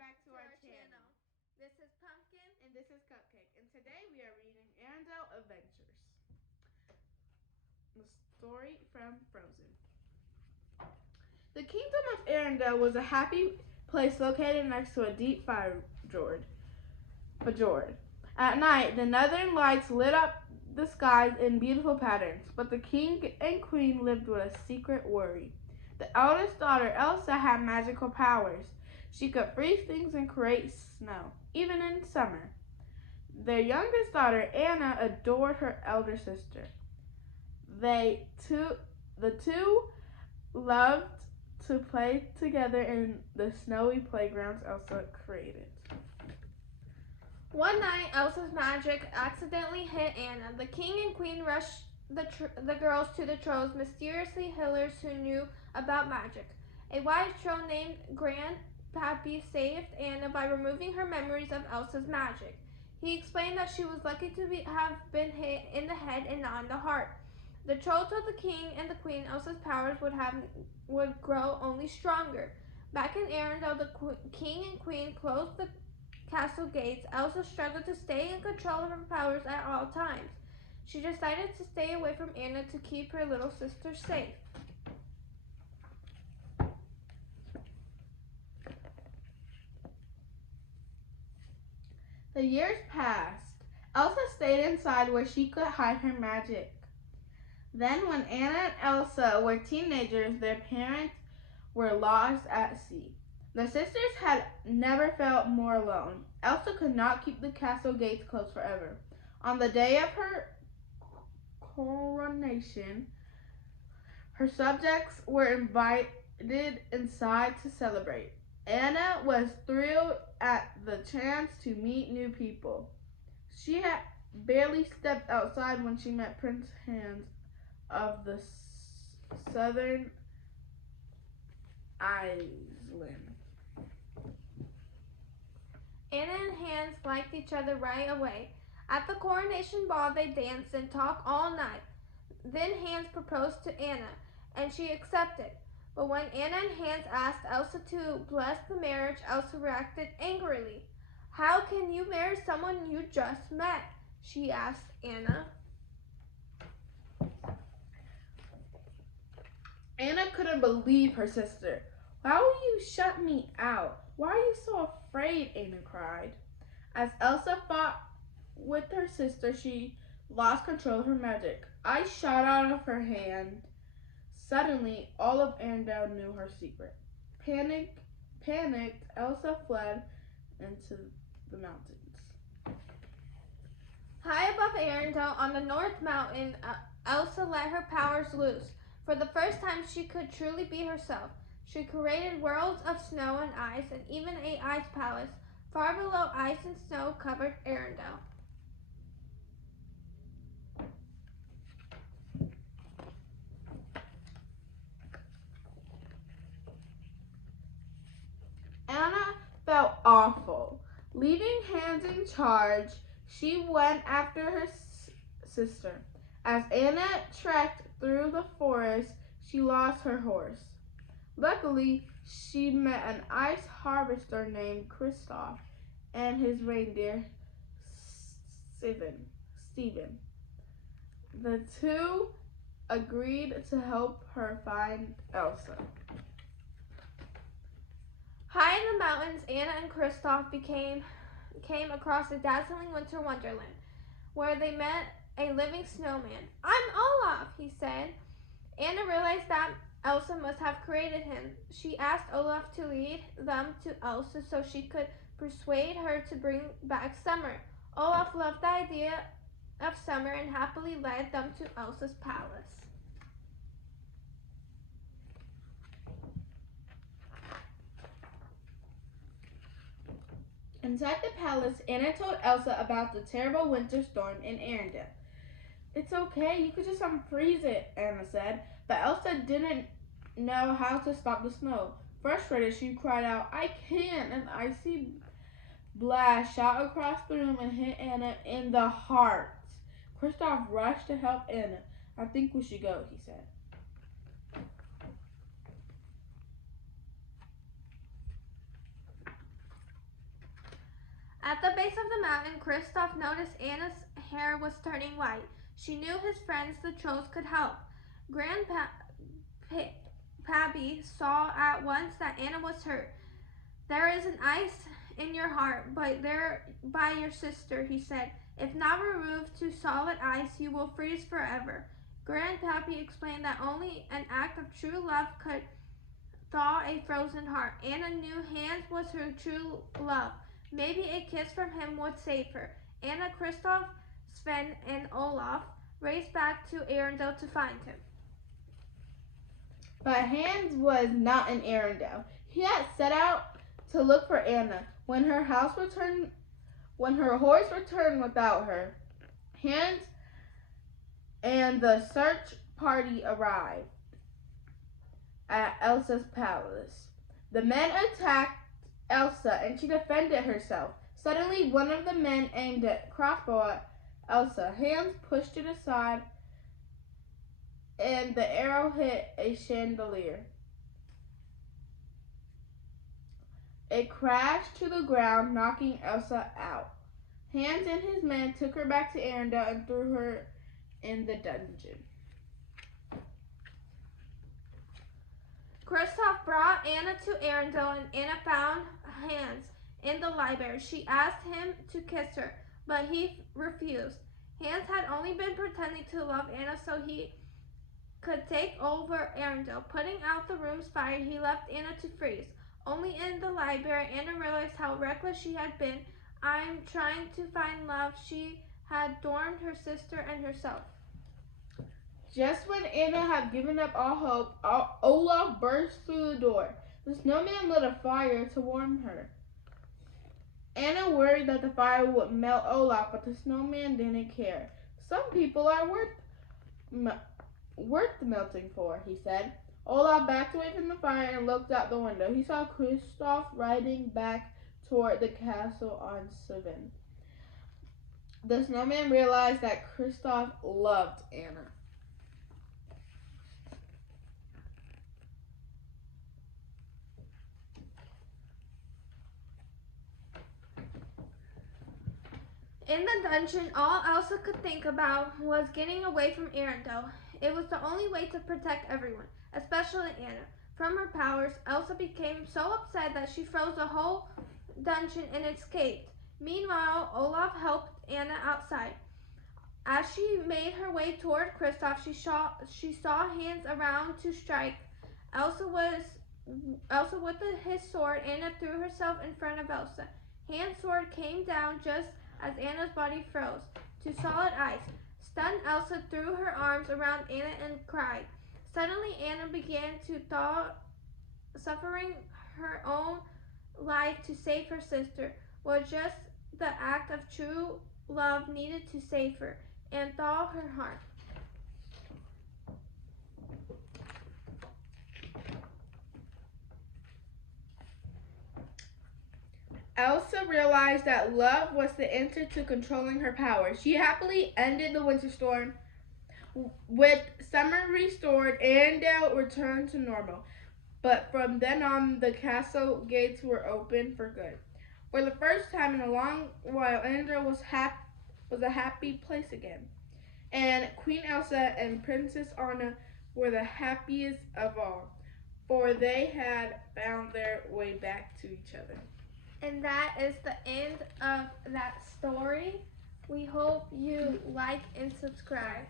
back to our channel. This is Pumpkin. And this is Cupcake. And today we are reading Arendelle Adventures. The story from Frozen. The kingdom of Arendelle was a happy place located next to a deep fjord. At night, the northern lights lit up the skies in beautiful patterns, but the king and queen lived with a secret worry. The eldest daughter, Elsa, had magical powers. She could freeze things and create snow, even in summer. Their youngest daughter, Anna, adored her elder sister. The two loved to play together in the snowy playgrounds Elsa created. One night, Elsa's magic accidentally hit Anna. The king and queen rushed the girls to the trolls, mysteriously healers who knew about magic. A wise troll named Grandpappy saved Anna by removing her memories of Elsa's magic. He explained that she was lucky to have been hit in the head and not in the heart. The troll told the king and the queen Elsa's powers would grow only stronger. Back in Arendelle, the king and queen closed the castle gates. Elsa struggled to stay in control of her powers at all times. She decided to stay away from Anna to keep her little sister safe. The years passed. Elsa stayed inside where she could hide her magic. Then, when Anna and Elsa were teenagers, their parents were lost at sea. The sisters had never felt more alone. Elsa could not keep the castle gates closed forever. On the day of her coronation, her subjects were invited inside to celebrate. Anna was thrilled at the chance to meet new people. She had barely stepped outside when she met Prince Hans of the southern island. Anna and Hans liked each other right away. At the coronation ball, they danced and talked all night. Then Hans proposed to Anna, and she accepted. But when Anna and Hans asked Elsa to bless the marriage, Elsa reacted angrily. "How can you marry someone you just met?" she asked Anna. Anna couldn't believe her sister. "Why will you shut me out? Why are you so afraid?" Anna cried. As Elsa fought with her sister, she lost control of her magic. Ice shot out of her hand. Suddenly, all of Arendelle knew her secret. Panicked, Elsa fled into the mountains. High above Arendelle on the North Mountain, Elsa let her powers loose. For the first time, she could truly be herself. She created worlds of snow and ice, and even an ice palace. Far below, ice and snow covered Arendelle. Anna felt awful. Leaving Hans in charge, she went after her sister. As Anna trekked through the forest, she lost her horse. Luckily, she met an ice harvester named Kristoff and his reindeer, Stephen. The two agreed to help her find Elsa. High in the mountains, Anna and Kristoff came across a dazzling winter wonderland, where they met a living snowman. "I'm Olaf," he said. Anna realized that Elsa must have created him. She asked Olaf to lead them to Elsa so she could persuade her to bring back summer. Olaf loved the idea of summer and happily led them to Elsa's palace. Inside the palace, Anna told Elsa about the terrible winter storm in Arendelle. "It's okay, you could just unfreeze it," Anna said. But Elsa didn't know how to stop the snow. Frustrated, she cried out, "I can't!" An icy blast shot across the room and hit Anna in the heart. Kristoff rushed to help Anna. "I think we should go," he said. out and Kristoff noticed Anna's hair was turning white. She knew his friends, the trolls, could help. Grandpappy saw at once that Anna was hurt. "There is an ice in your heart, but there by your sister," he said. "If not removed to solid ice, you will freeze forever." Grandpappy explained that only an act of true love could thaw a frozen heart. Anna knew Hans was her true love. Maybe a kiss from him would save her. Anna, Kristoff, Sven, and Olaf raced back to Arendelle to find him. But Hans was not in Arendelle. He had set out to look for Anna. When her horse returned without her, Hans and the search party arrived at Elsa's palace. The men attacked Elsa and she defended herself. Suddenly, one of the men aimed a crossbow at Elsa. Hans pushed it aside and the arrow hit a chandelier. It crashed to the ground, knocking Elsa out. Hans and his men took her back to Arendelle and threw her in the dungeon. Kristoff brought Anna to Arendelle and Anna found Hans in the library. She asked him to kiss her, but he refused. Hans had only been pretending to love Anna so he could take over Arendelle. Putting out the room's fire, he left Anna to freeze. Only in the library, Anna realized how reckless she had been. "I'm trying to find love." She had dormed her sister and herself. Just when Anna had given up all hope, Olaf burst through the door. The snowman lit a fire to warm her. Anna worried that the fire would melt Olaf, but the snowman didn't care. "Some people are worth melting for," he said. Olaf backed away from the fire and looked out the window. He saw Kristoff riding back toward the castle on Sven. The snowman realized that Kristoff loved Anna. In the dungeon, all Elsa could think about was getting away from Arendelle. It was the only way to protect everyone, especially Anna, from her powers. Elsa became so upset that she froze the whole dungeon and escaped. Meanwhile, Olaf helped Anna outside. As she made her way toward Kristoff, she saw Hans around to strike. Elsa with his sword. Anna threw herself in front of Elsa. Hans' sword came down just as Anna's body froze to solid ice. Stunned, Elsa threw her arms around Anna and cried. Suddenly, Anna began to thaw, suffering her own life to save her sister. Was just the act of true love needed to save her and thaw her heart. Elsa realized that love was the answer to controlling her power. She happily ended the winter storm. With summer restored, Arendelle returned to normal. But from then on, the castle gates were open for good. For the first time in a long while, Arendelle was a happy place again. And Queen Elsa and Princess Anna were the happiest of all, for they had found their way back to each other. And that is the end of that story. We hope you like and subscribe.